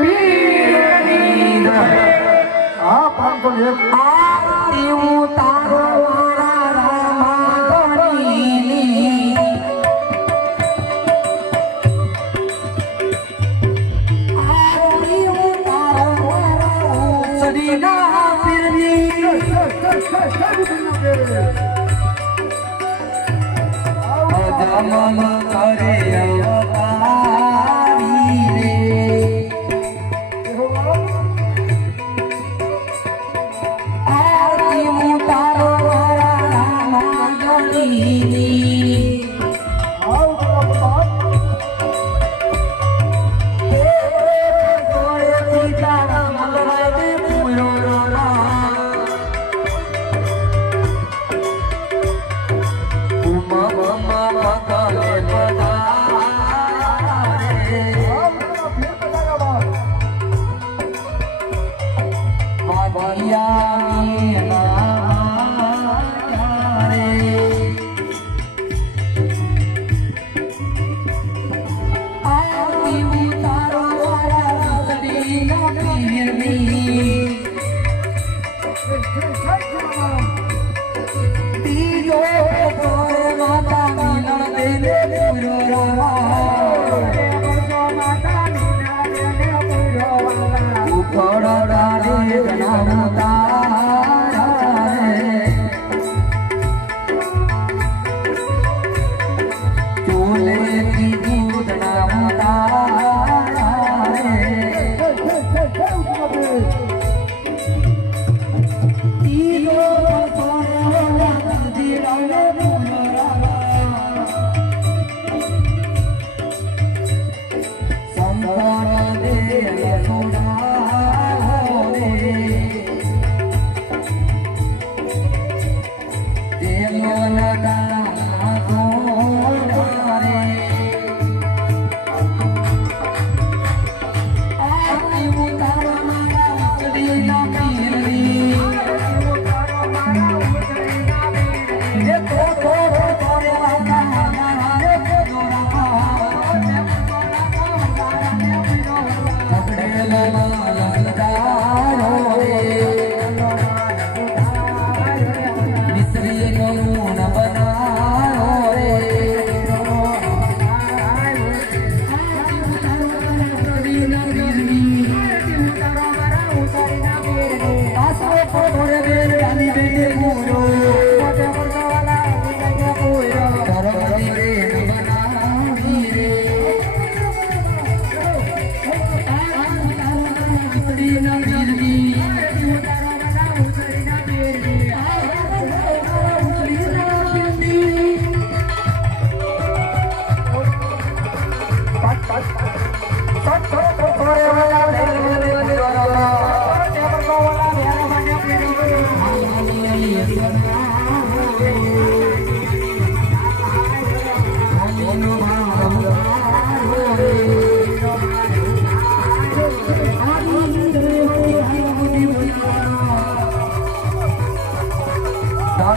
પીરની આ પાંચસો એક આ હું મમ કરે અવતાર Oh, oh, oh.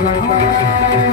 Black Black